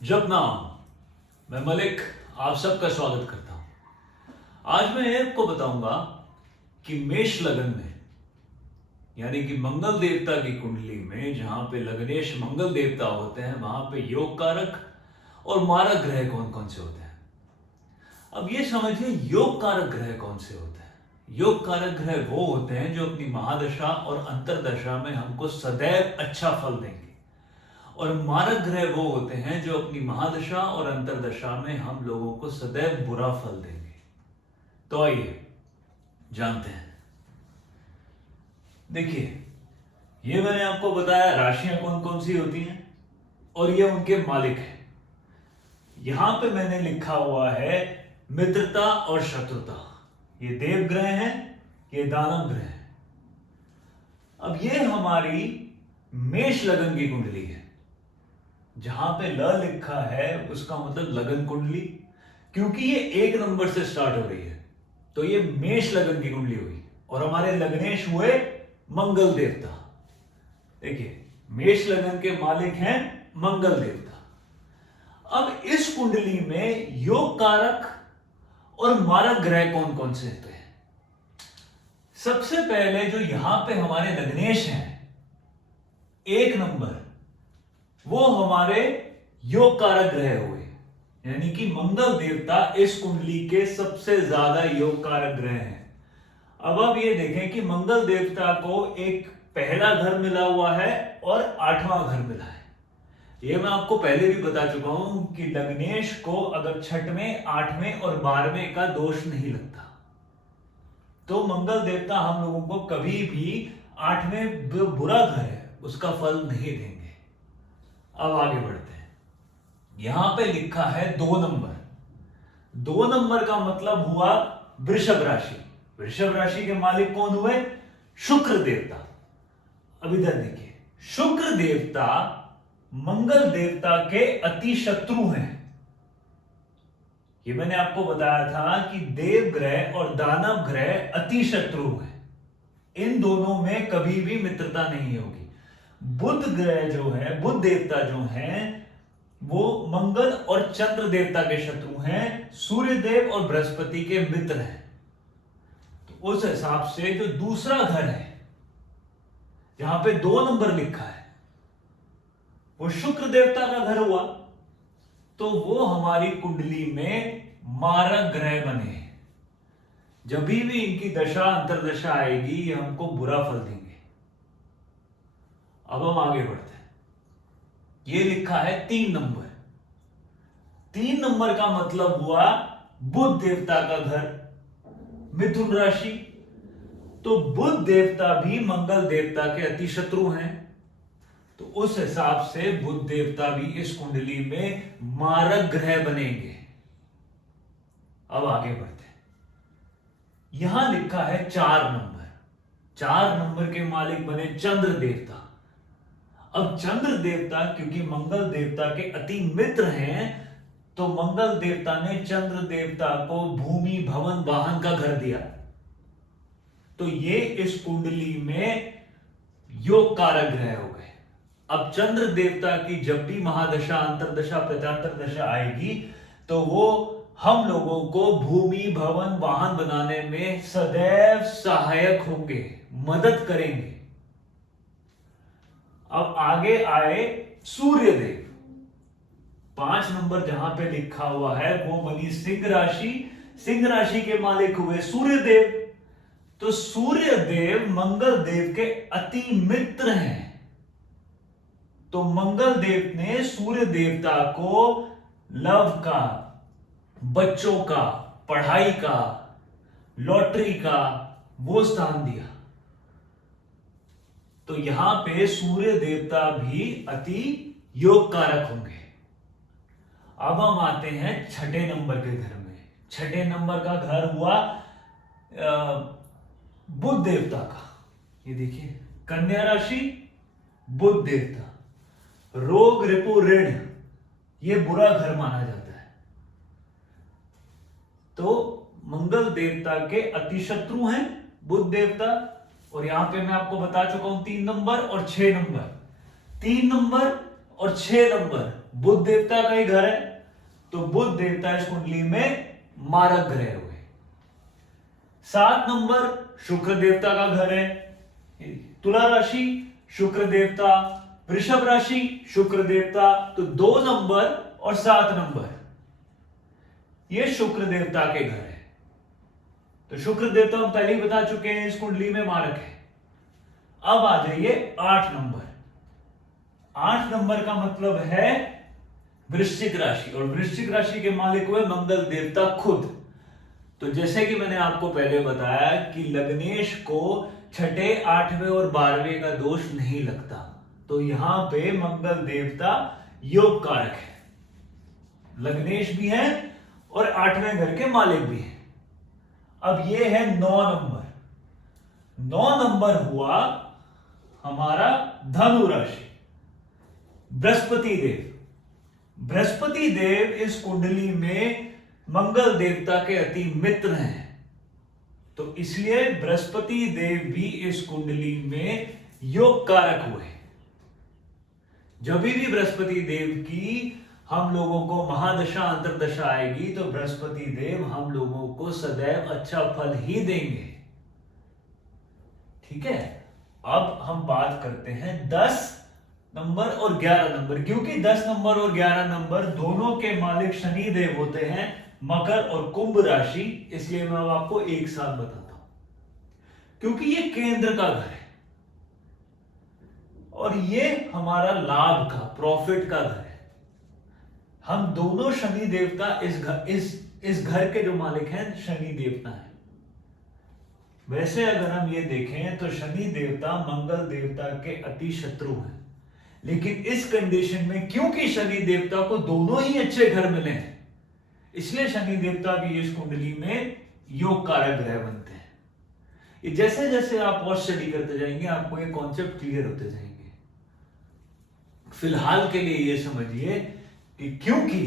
जब नाम मैं मलिक आप सबका स्वागत करता हूं। आज मैं आपको बताऊंगा कि मेष लगन में यानी कि मंगल देवता की कुंडली में जहां पे लग्नेश मंगल देवता होते हैं वहां पे योग कारक और मारक ग्रह कौन कौन से होते हैं। अब ये समझिए योग कारक ग्रह कौन से होते हैं। योग कारक ग्रह वो होते हैं जो अपनी महादशा और अंतरदशा में हमको सदैव अच्छा फल देंगे, और मारक ग्रह वो होते हैं जो अपनी महादशा और अंतरदशा में हम लोगों को सदैव बुरा फल देंगे। तो आइए जानते हैं। देखिए, ये मैंने आपको बताया राशियां कौन कौन सी होती हैं और ये उनके मालिक हैं। यहां पे मैंने लिखा हुआ है मित्रता और शत्रुता। ये देव ग्रह हैं, ये दानव ग्रह हैं। अब ये हमारी मेष लगन की कुंडली है। जहां पे ल लिखा है उसका मतलब लगन कुंडली, क्योंकि ये 1 नंबर से स्टार्ट हो रही है तो ये मेष लगन की कुंडली हुई और हमारे लग्नेश हुए मंगल देवता। देखिए, मेष लगन के मालिक हैं मंगल देवता। अब इस कुंडली में योग कारक और मारक ग्रह कौन कौन से होते हैं। सबसे पहले जो यहां पे हमारे लग्नेश हैं 1 नंबर, वो हमारे योग कारक ग्रह हुए, यानी कि मंगल देवता इस कुंडली के सबसे ज्यादा योग कारक ग्रह हैं। अब आप ये देखें कि मंगल देवता को एक पहला घर मिला हुआ है और 8वां घर मिला है। ये मैं आपको पहले भी बता चुका हूं कि लग्नेश को अगर 6वें, 8वें और 12वें का दोष नहीं लगता तो मंगल देवता हम लोगों को कभी भी 8वें जो बुरा घर है उसका फल नहीं देंगे। अब आगे बढ़ते हैं। यहां पे लिखा है 2 नंबर। 2 नंबर का मतलब हुआ वृषभ राशि। वृषभ राशि के मालिक कौन हुए? शुक्र देवता। अब इधर देखिए, शुक्र देवता मंगल देवता के अति शत्रु हैं। ये मैंने आपको बताया था कि देव ग्रह और दानव ग्रह अति शत्रु हैं। इन दोनों में कभी भी मित्रता नहीं होगी। बुध ग्रह जो है, बुध देवता जो हैं, वो मंगल और चंद्र देवता के शत्रु हैं, सूर्य देव और बृहस्पति के मित्र हैं। तो उस हिसाब से जो दूसरा घर है जहां पे 2 नंबर लिखा है वो शुक्र देवता का घर हुआ, तो वो हमारी कुंडली में मारक ग्रह बने हैं। जब भी इनकी दशा अंतरदशा आएगी ये हमको बुरा फल देंगे। अब हम आगे बढ़ते हैं। ये लिखा है 3 नंबर। 3 नंबर का मतलब हुआ बुध देवता का घर, मिथुन राशि। तो बुध देवता भी मंगल देवता के अति शत्रु हैं, तो उस हिसाब से बुध देवता भी इस कुंडली में मारक ग्रह बनेंगे। अब आगे बढ़ते हैं। यहां लिखा है 4 नंबर। 4 नंबर के मालिक बने चंद्र देवता। अब चंद्र देवता क्योंकि मंगल देवता के अति मित्र हैं, तो मंगल देवता ने चंद्र देवता को भूमि, भवन, वाहन का घर दिया। तो ये इस कुंडली में योग कारक ग्रह हो गए। अब चंद्र देवता की जब भी महादशा, अंतरदशा, प्रत्यांतर दशा आएगी तो वो हम लोगों को भूमि, भवन, वाहन बनाने में सदैव सहायक होंगे, मदद करेंगे। अब आगे आए सूर्य देव। 5 नंबर जहां पे लिखा हुआ है वो बनी सिंह राशि। सिंह राशि के मालिक हुए सूर्य देव। तो सूर्य देव मंगल देव के अति मित्र हैं। तो मंगल देव ने सूर्य देवता को लव का, बच्चों का, पढ़ाई का, लॉटरी का वो स्थान दिया। तो यहां पे सूर्य देवता भी अति योग कारक होंगे। अब हम आते हैं 6ठे नंबर के घर में। 6ठे नंबर का घर हुआ बुध देवता का। ये देखिए, कन्या राशि, बुध देवता। रोग, रिपु, ऋण ये बुरा घर माना जाता है। तो मंगल देवता के अति शत्रु हैं बुध देवता। और यहां पे मैं आपको बता चुका हूं 3 नंबर और 6 नंबर। 3 नंबर और 6 नंबर बुध देवता का ही घर है, तो बुध देवता इस कुंडली में मारक ग्रह हुए। 7 नंबर शुक्र देवता का घर है, तुला राशि शुक्र देवता, वृषभ राशि शुक्र देवता, तो 2 नंबर और 7 नंबर ये शुक्र देवता के घर है। तो शुक्र देवता हम पहले ही बता चुके हैं इस कुंडली में मारक है। अब आ जाइए 8 नंबर। 8 नंबर का मतलब है वृश्चिक राशि, और वृश्चिक राशि के मालिक हुए मंगल देवता खुद। तो जैसे कि मैंने आपको पहले बताया कि लग्नेश को छठे, 8वें और 12वें का दोष नहीं लगता, तो यहां पे मंगल देवता योग कारक है, लग्नेश भी है और 8वें घर के मालिक भी है। अब ये है 9 नंबर। 9 नंबर हुआ हमारा धनु राशि, बृहस्पति देव। बृहस्पति देव इस कुंडली में मंगल देवता के अति मित्र हैं, तो इसलिए बृहस्पति देव भी इस कुंडली में योग कारक हुए। जब भी बृहस्पति देव की हम लोगों को महादशा अंतरदशा आएगी, तो बृहस्पति देव हम लोगों को सदैव अच्छा फल ही देंगे। ठीक है, अब हम बात करते हैं 10 नंबर और 11 नंबर, क्योंकि 10 नंबर और 11 नंबर दोनों के मालिक शनि देव होते हैं, मकर और कुंभ राशि, इसलिए मैं आपको एक साथ बताता हूं, क्योंकि ये केंद्र का घर है और ये हमारा लाभ का, प्रॉफिट का घर है। हम दोनों शनि देवता इस घर के जो मालिक हैं शनि देवता हैं। वैसे अगर हम ये देखें तो शनि देवता मंगल देवता के अति शत्रु हैं, लेकिन इस कंडीशन में क्योंकि शनि देवता को दोनों ही अच्छे घर मिले हैं, इसलिए शनि देवता भी इस कुंडली में योग कारक ग्रह बनते हैं। ये जैसे जैसे आप और स्टडी करते जाएंगे आपको ये कॉन्सेप्ट क्लियर होते जाएंगे। फिलहाल के लिए ये समझिए कि क्योंकि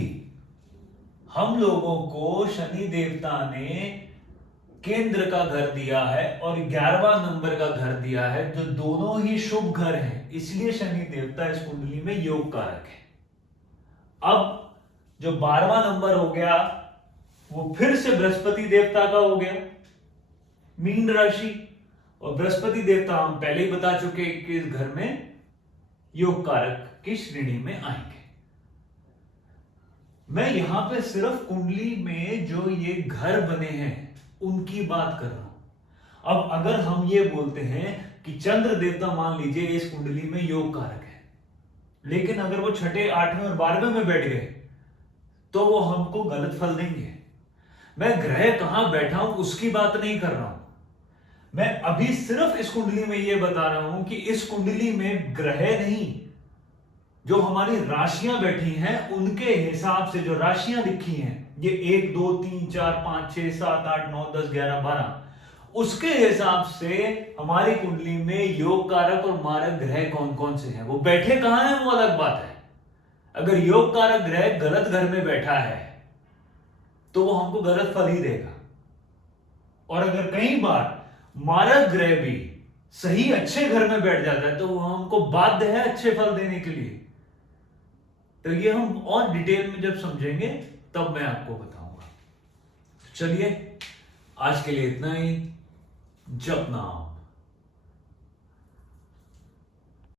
हम लोगों को शनि देवता ने केंद्र का घर दिया है और 11वां नंबर का घर दिया है, जो दोनों ही शुभ घर हैं, इसलिए शनि देवता इस कुंडली में योग कारक है। अब जो 12वां नंबर हो गया वो फिर से बृहस्पति देवता का हो गया, मीन राशि, और बृहस्पति देवता हम पहले ही बता चुके कि इस घर में योग कारक की श्रेणी में आएंगे। मैं यहां पे सिर्फ कुंडली में जो ये घर बने हैं उनकी बात कर रहा हूं। अब अगर हम ये बोलते हैं कि चंद्र देवता मान लीजिए इस कुंडली में योग कारक है, लेकिन अगर वो छठे, 8वें और 12वें में बैठ गए तो वो हमको गलत फल देंगे। मैं ग्रह कहां बैठा हूं उसकी बात नहीं कर रहा हूं, मैं अभी सिर्फ इस कुंडली में यह बता रहा हूं कि इस कुंडली में ग्रह नहीं, जो हमारी राशियां बैठी हैं उनके हिसाब से जो राशियां लिखी हैं, ये 1 2 3 4 5 6 7 8 9 10 11 12, उसके हिसाब से हमारी कुंडली में योग कारक और मारक ग्रह कौन कौन से हैं। वो बैठे कहां हैं वो अलग बात है। अगर योग कारक ग्रह गलत घर में बैठा है तो वो हमको गलत फल ही देगा, और अगर कई बार मारक ग्रह भी सही अच्छे घर में बैठ जाता है तो वो हमको बाध्य है अच्छे फल देने के लिए। तो ये हम और डिटेल में जब समझेंगे तब मैं आपको बताऊंगा। चलिए आज के लिए इतना ही। जप नाम।